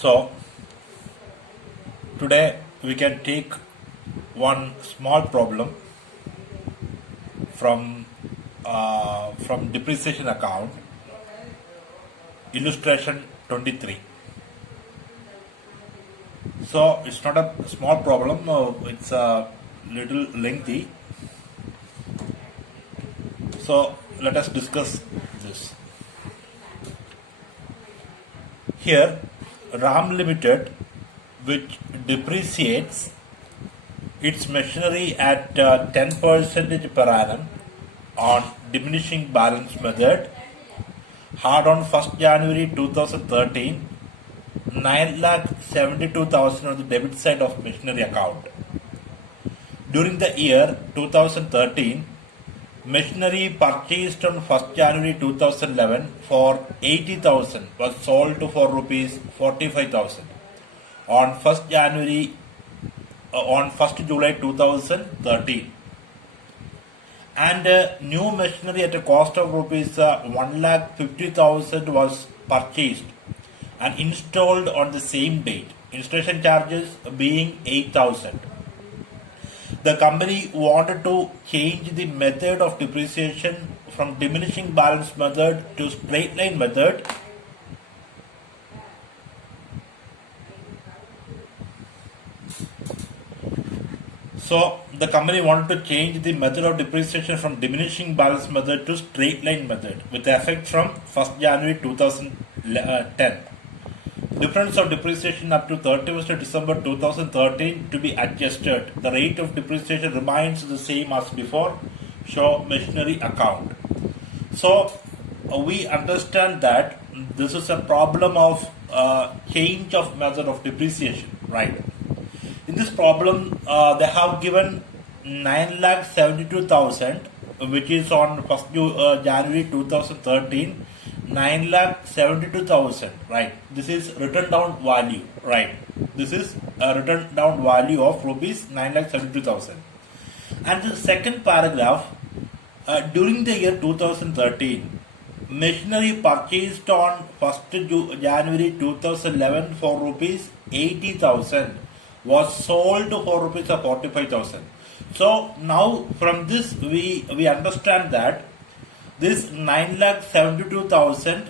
So today we can take one small problem from depreciation account, illustration 23. So it's not a small problem, it's a little lengthy. So let us discuss this. Here RAM Limited, which depreciates its machinery at 10% per annum on diminishing balance method, had on 1st January 2013 9,72,000 on the debit side of machinery account. During the year 2013, machinery purchased on 1st January 2011 for 80,000 was sold for rupees 45,000 on 1st July 2013, and new machinery at a cost of rupees 1,50,000 was purchased and installed on the same date, installation charges being 8,000. The company wanted to change the method of depreciation from diminishing balance method to straight line method. So the company wanted to change the method of depreciation from diminishing balance method to straight line method with effect from 1st January 2010. Difference of depreciation up to 31st December 2013 to be adjusted. The rate of depreciation remains the same as before. Show machinery account. So we understand that this is a problem of change of method of depreciation, right? In this problem, they have given 9,72,000, which is on 1st January 2013. 9,72,000, right? This is written down value, right? This is a written down value of rupees 9,72,000. And the second paragraph, during the year 2013, machinery purchased on 1st January 2011 for rupees 80,000 was sold for rupees 45,000. So now from this we understand that this 9,72,000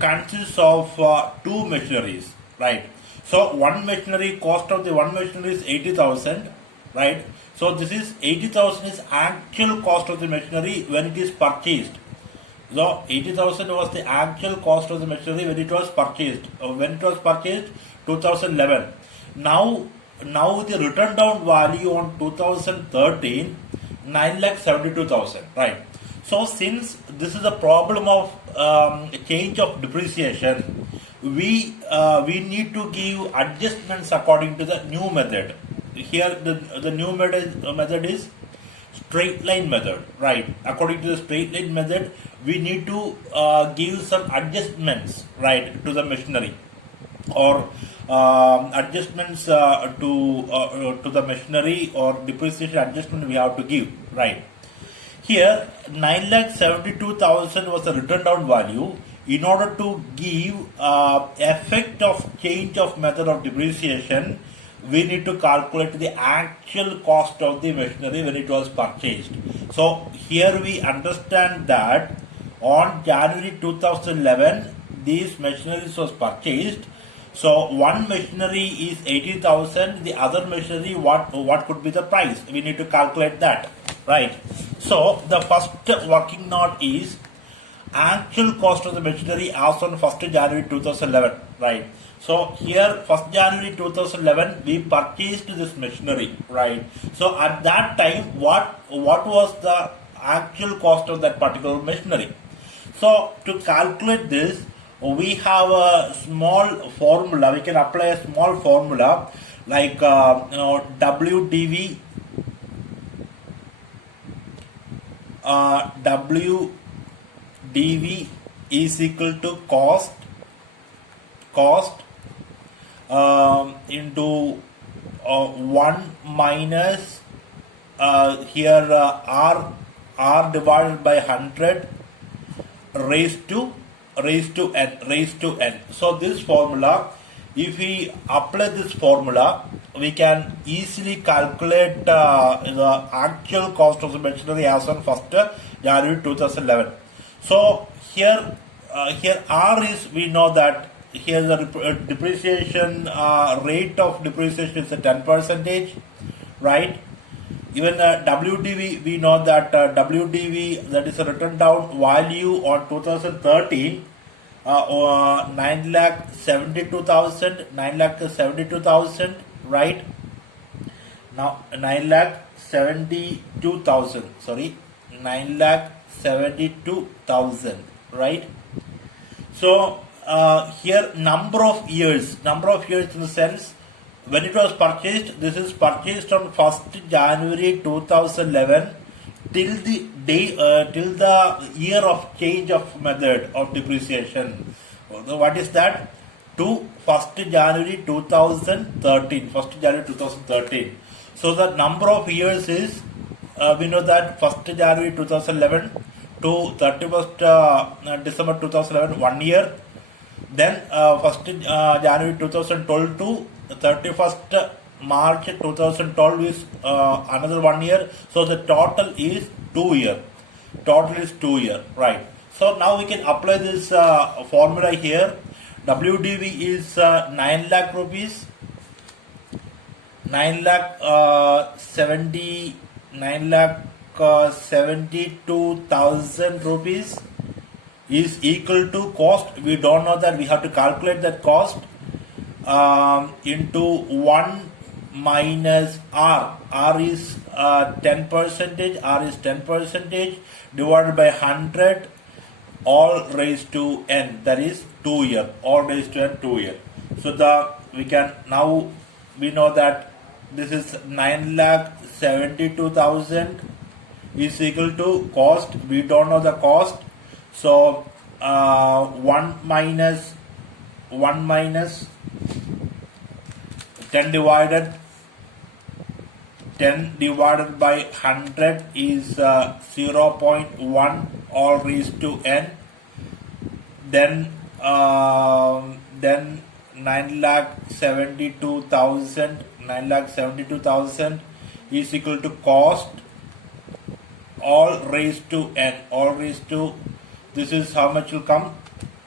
consists of two machineries, right? So one machinery, cost of the one machinery is 80,000, right? So this is 80,000 is actual cost of the machinery when it is purchased. So 80,000 was the actual cost of the machinery when it was purchased. When it was purchased, 2011. Now the written down value on 2013, 9,72,000, right? So since this is a problem of change of depreciation, we need to give adjustments according to the new method. Here the new method is straight line method, right? According to the straight line method, we need to give some adjustments, right, to the machinery, or adjustments to the machinery, or depreciation adjustment we have to give, right? Here 9,72,000 was the written down value. In order to give effect of change of method of depreciation, we need to calculate the actual cost of the machinery when it was purchased. So here we understand that on January 2011 these machineries was purchased. So one machinery is 80,000, the other machinery, what could be the price? We need to calculate that, right? So the first working note is actual cost of the machinery as on 1st January 2011, right? So here 1st January 2011 we purchased this machinery, right? So at that time what was the actual cost of that particular machinery? So to calculate this, we have a small formula. We can apply a small formula like WDV WDV is equal to cost into 1 minus here R divided by 100 raised to n. So this formula if we apply this formula, we can easily calculate the actual cost of the machinery as on 1st January 2011. So here R is, we know that here the depreciation rate of depreciation is a 10%, right? Even WDV, we know that WDV, that is a written down value on 2013, 9,72,000, right? Now 9,72,000, sorry, 9,72,000, right? So here number of years in the sense, when it was purchased, this is purchased on 1st January 2011 till the day, till the year of change of method of depreciation. What is that? To 1st January 2013. 1st January 2013. So the number of years is, we know that 1st January 2011 to 31st December 2011, 1 year. Then 1st January 2012 to 31st March 2012 is another 1 year. So the total is 2 year. Total is 2 year, right? So now we can apply this formula here. WDV is 9 lakh rupees. 9,72,000 rupees is equal to cost. We don't know that, we have to calculate that cost into 1 minus R. R is 10%, R is 10% divided by 100 all raised to n, that is 2 year, all raised to n, 2 year. So we know that this is 9,72,000 is equal to cost. We don't know the cost. So 1 minus 10 divided by 100 is 0.1 all raised to n. Then 9,72,000 is equal to cost all raised to n, all raised to, this is how much will come,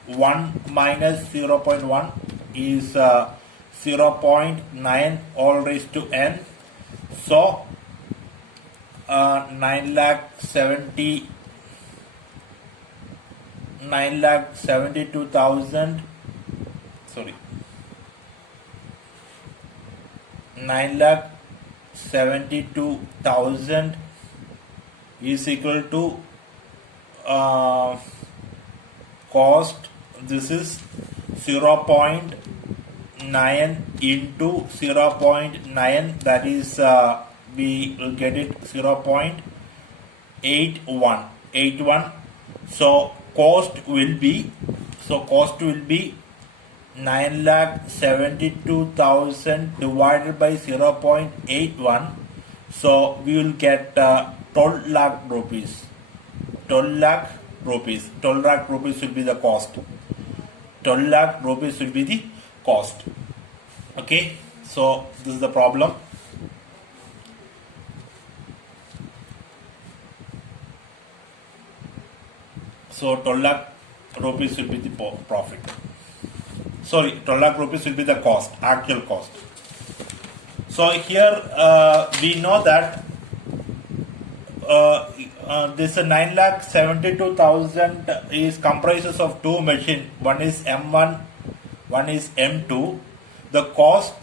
1 minus 0.1 is 0.9 all raised to n. So 9,72,000, sorry, 9,72,000 is equal to cost, this is 0.9 into 0.9, that is we will get it 0.81. So cost will be 9,72,000 divided by 0.81. So we will get 12 lakh rupees. 12 lakh rupees. 12 lakh rupees will be the cost. 12 lakh rupees will be the cost. Okay. So this is the problem. So 12 lakh rupees will be the profit. Sorry, 12 lakh rupees will be the cost, actual cost. So here we know that this 9,72,000 is comprises of two machines. One is M1, one is M2. The cost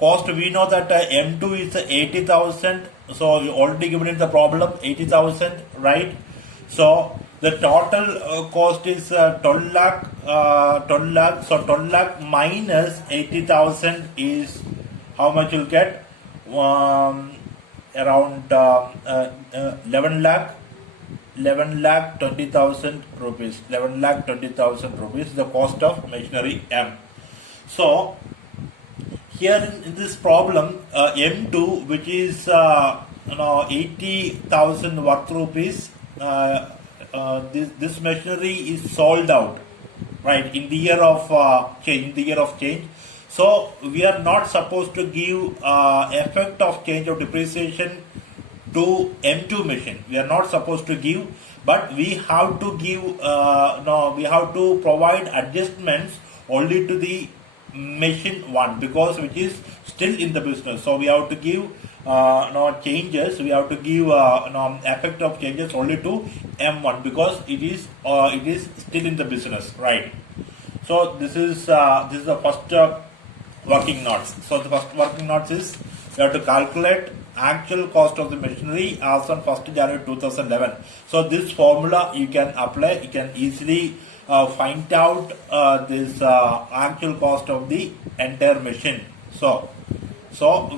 we know that M2 is 80,000. So you already given it the problem, 80,000, right? So the total cost is 12 lakh. So 12 lakh minus 80,000 is how much you'll get? Around 11 lakh 20,000 rupees. 11 lakh 20,000 rupees the cost of machinery M. So here in this problem, M2, which is 80,000 worth rupees, this machinery is sold out. right, in the year of change, in the year of change. So we are not supposed to give effect of change of depreciation to M2 machine. We are not supposed to give, but we have to give, no, we have to provide adjustments only to the machine 1, because which is still in the business. So we have to give no changes, we have to give no effect of changes only to M1, because it is still in the business, right? So this is the first working notes. So the first working notes is you have to calculate actual cost of the machinery as on 1st January 2011. So this formula you can apply, you can easily find out this actual cost of the entire machine. So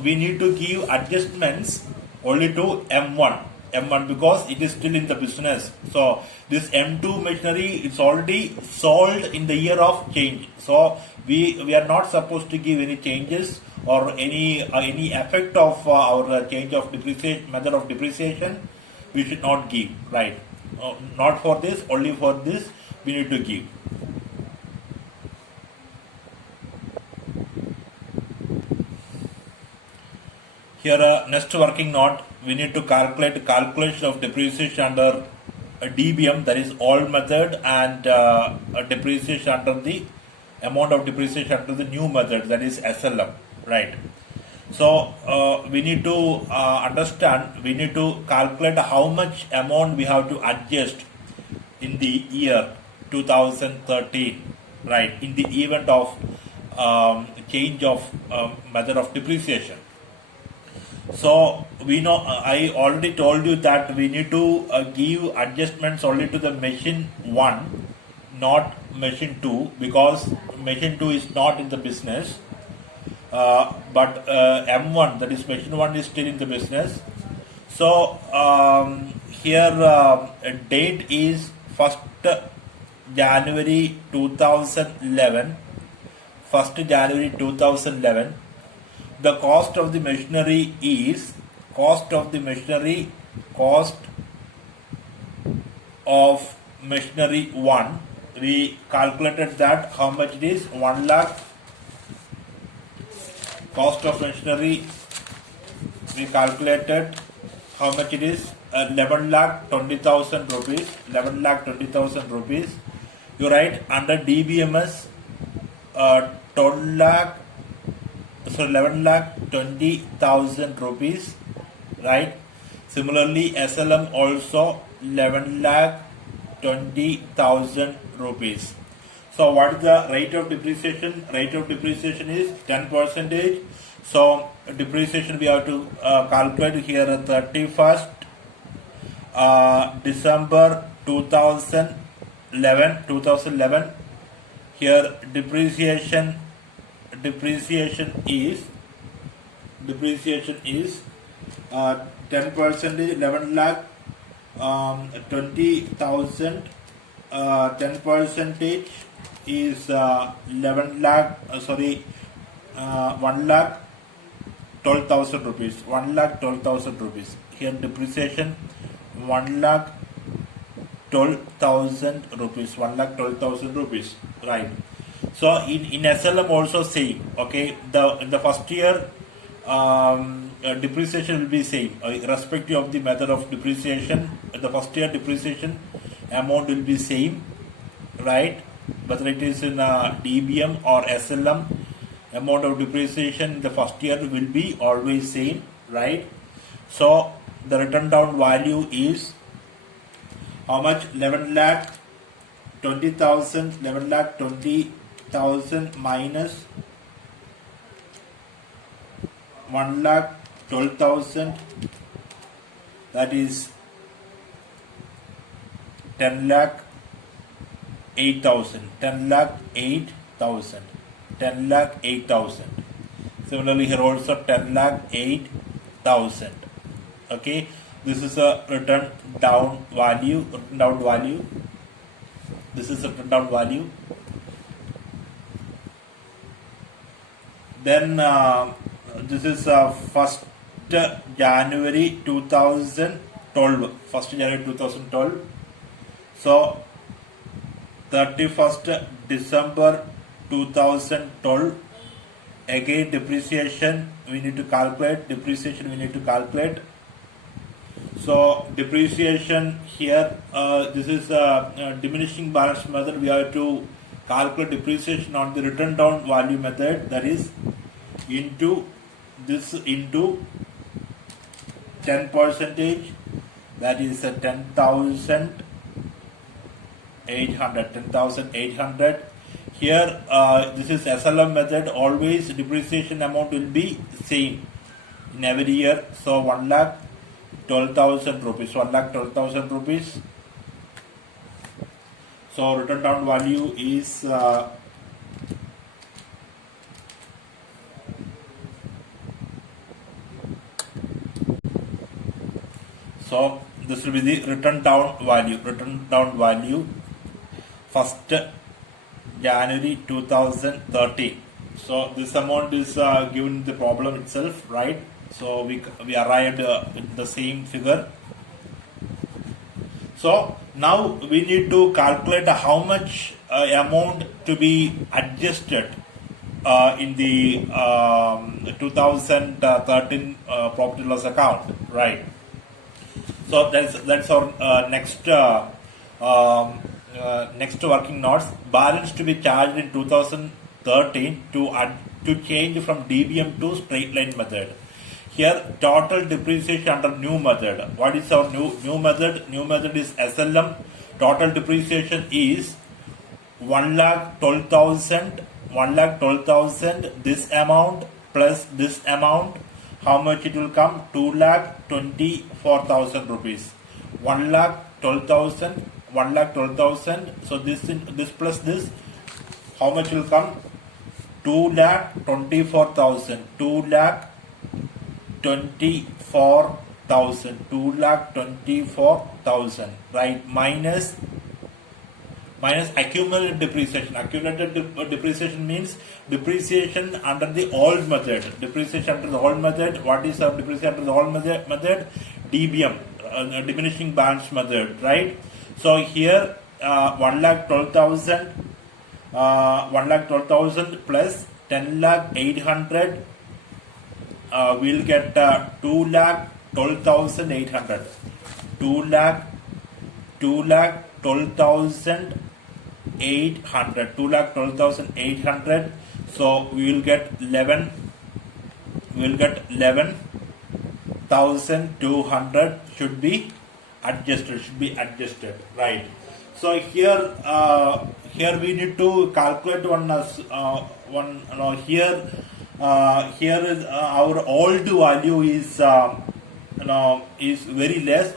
we need to give adjustments only to M1 because it is still in the business. So this M2 machinery is already sold in the year of change. So we are not supposed to give any changes or any effect of our change of depreciation, method of depreciation. We should not give, right? Not for this, only for this we need to give. Here next working note, we need to calculate calculation of depreciation under a DBM, that is old method, and a depreciation under the amount of depreciation under the new method, that is SLM, right? So we need to understand, we need to calculate how much amount we have to adjust in the year 2013, right, in the event of change of method of depreciation. So we know, I already told you that we need to give adjustments only to the machine 1, not machine 2, because machine 2 is not in the business, but M1, that is machine 1, is still in the business. So here date is 1st January 2011. 1st January 2011. The cost of the machinery is cost of machinery 1. We calculated that how much it is, 1 lakh. Cost of machinery, we calculated how much it is, 11,20,000 rupees. 11,20,000 rupees. You write under DBMS 11,20,000 rupees, right? Similarly, SLM also 11,20,000 rupees. So what is the rate of depreciation? Rate of depreciation is 10%. So depreciation we have to calculate here 31st December 2011. Here depreciation is 10%, 11 lakh 20,000. 10% is 11 lakh 1 lakh 12,000 rupees. 1 lakh 12,000 rupees. Here depreciation 1 lakh 12,000 rupees. 1 lakh 12,000 rupees, right? So in SLM also same, okay? In the first year depreciation will be same, irrespective of the method of depreciation. The first year depreciation amount will be same, right? Whether it is in DBM or SLM, amount of depreciation in the first year will be always same, right? So the written down value is how much? 11 lakh 20,000. 11 lakh 20,000 minus 1 lakh 12,000, that is 10 lakh 8,000. 10 lakh 8,000. 10 lakh 8,000. Similarly here also 10 lakh 8,000. Okay, this is a written down value. This is a written down value. Then this is 1st January 2012. 1st January 2012. So 31st December 2012. Again depreciation we need to calculate. So depreciation here, this is a diminishing balance method. We have to calculate depreciation on the written down value method, that is into 10 percentage, that is 10,800. Here this is SLM method. Always depreciation amount will be same in every year. So 1,12,000 rupees. So written down value is so this will be the written down value. 1st January 2013. So this amount is given the problem itself, right? So we arrived with the same figure. So now we need to calculate how much amount to be adjusted in the 2013 profit loss account, right? So that's our next working notes. Balance to be charged in 2013 to change from DBM to straight line method. Here total depreciation under new method. What is our new method? New method is SLM. Total depreciation is 1,12,000. This amount plus this amount, how much it will come? 2,24,000 rupees. 1,12,000. So this plus this, how much will come? 2,24,000. 2,24,000, right? Minus accumulated depreciation. Accumulated depreciation means depreciation under the old method. What is our depreciation under the old method? DBM, diminishing balance method, right? So here 1,12,000 plus 10,800. We'll get 2,12,800. 2,12,800. So we will get 11,200 should be adjusted, right? So here we need to calculate here is our old value is very less.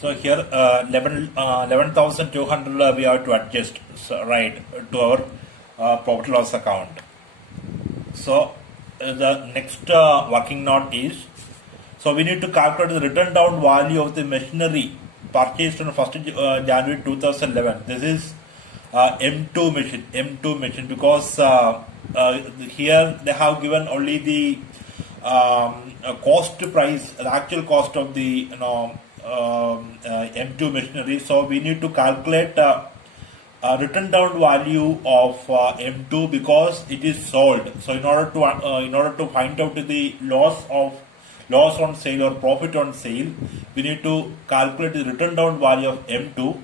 So here 11,200 we have to adjust, so, right, to our profit loss account. So the next working note is, so we need to calculate the written down value of the machinery purchased on 1st January 2011. This is M2 machine, because here they have given only the cost price, the actual cost of the M2 machinery. So we need to calculate written down value of M2 because it is sold. So in order to find out the loss on sale or profit on sale, we need to calculate the written down value of M2.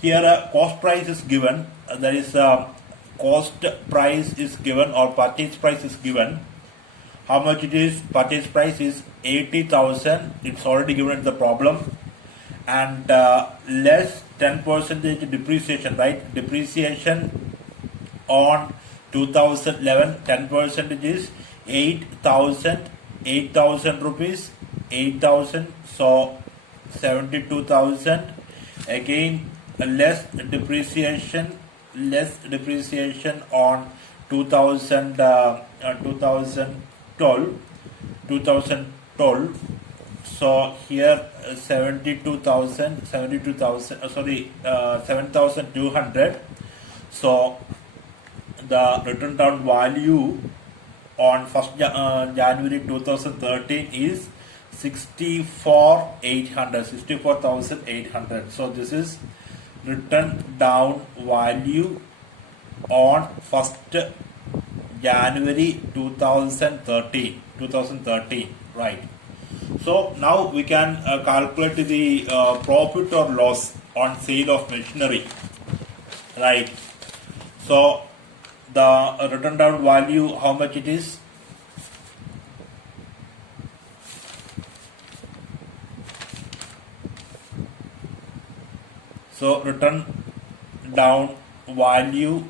Here cost price is given, there is cost price is given or purchase price is given. How much it is? Purchase price is 80,000. It's already given in the problem. And less 10% depreciation, right? Depreciation on 2011, 10% is 8,000 rupees, 8,000. So 72,000. Again, less depreciation on 2012. So here 7,200. So the written down value on 1st January 2013 is 64,800. So this is written down value on 1st January 2013, right? So now we can calculate the profit or loss on sale of machinery, right? So the written down value, how much it is? So written down value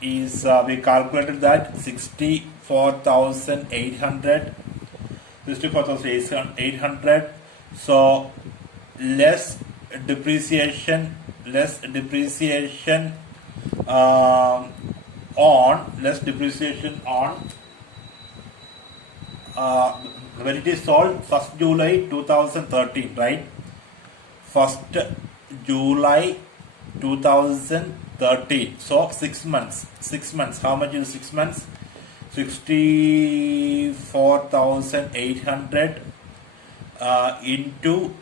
is we calculated that 64,800. So less depreciation on when it is sold 1st July 2013, right? 1st July 2013. So 6 months. How much is 6 months? 64,800 into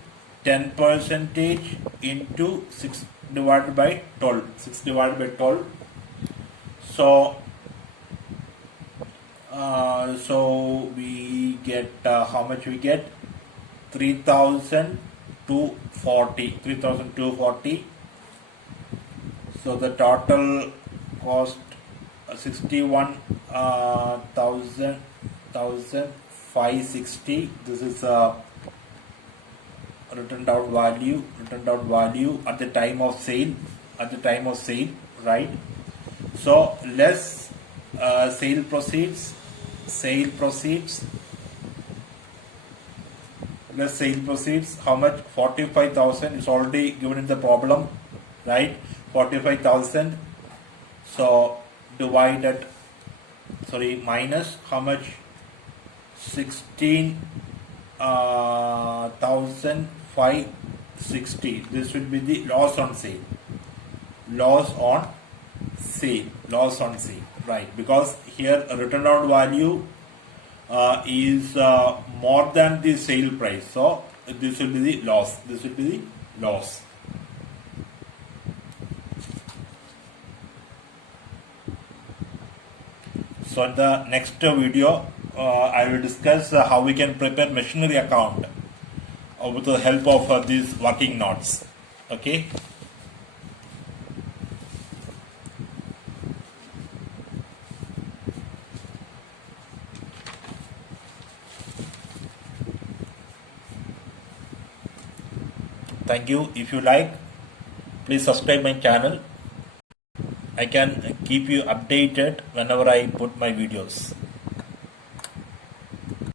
10% into 6 divided by 12. 6 divided by 12. So we get how much we get? 3,240. So the total cost 61,560. This is written down value at the time of sale. Right? So less sale proceeds. How much? 45,000 is already given in the problem, right? 45,000. So minus how much? 16,560. This will be the loss on sale. Right? Because here a written down value is more than the sale price. So this will be the loss. So in the next video, I will discuss how we can prepare machinery account with the help of these working notes. Okay. Thank you. If you like, please subscribe my channel. I can keep you updated whenever I put my videos.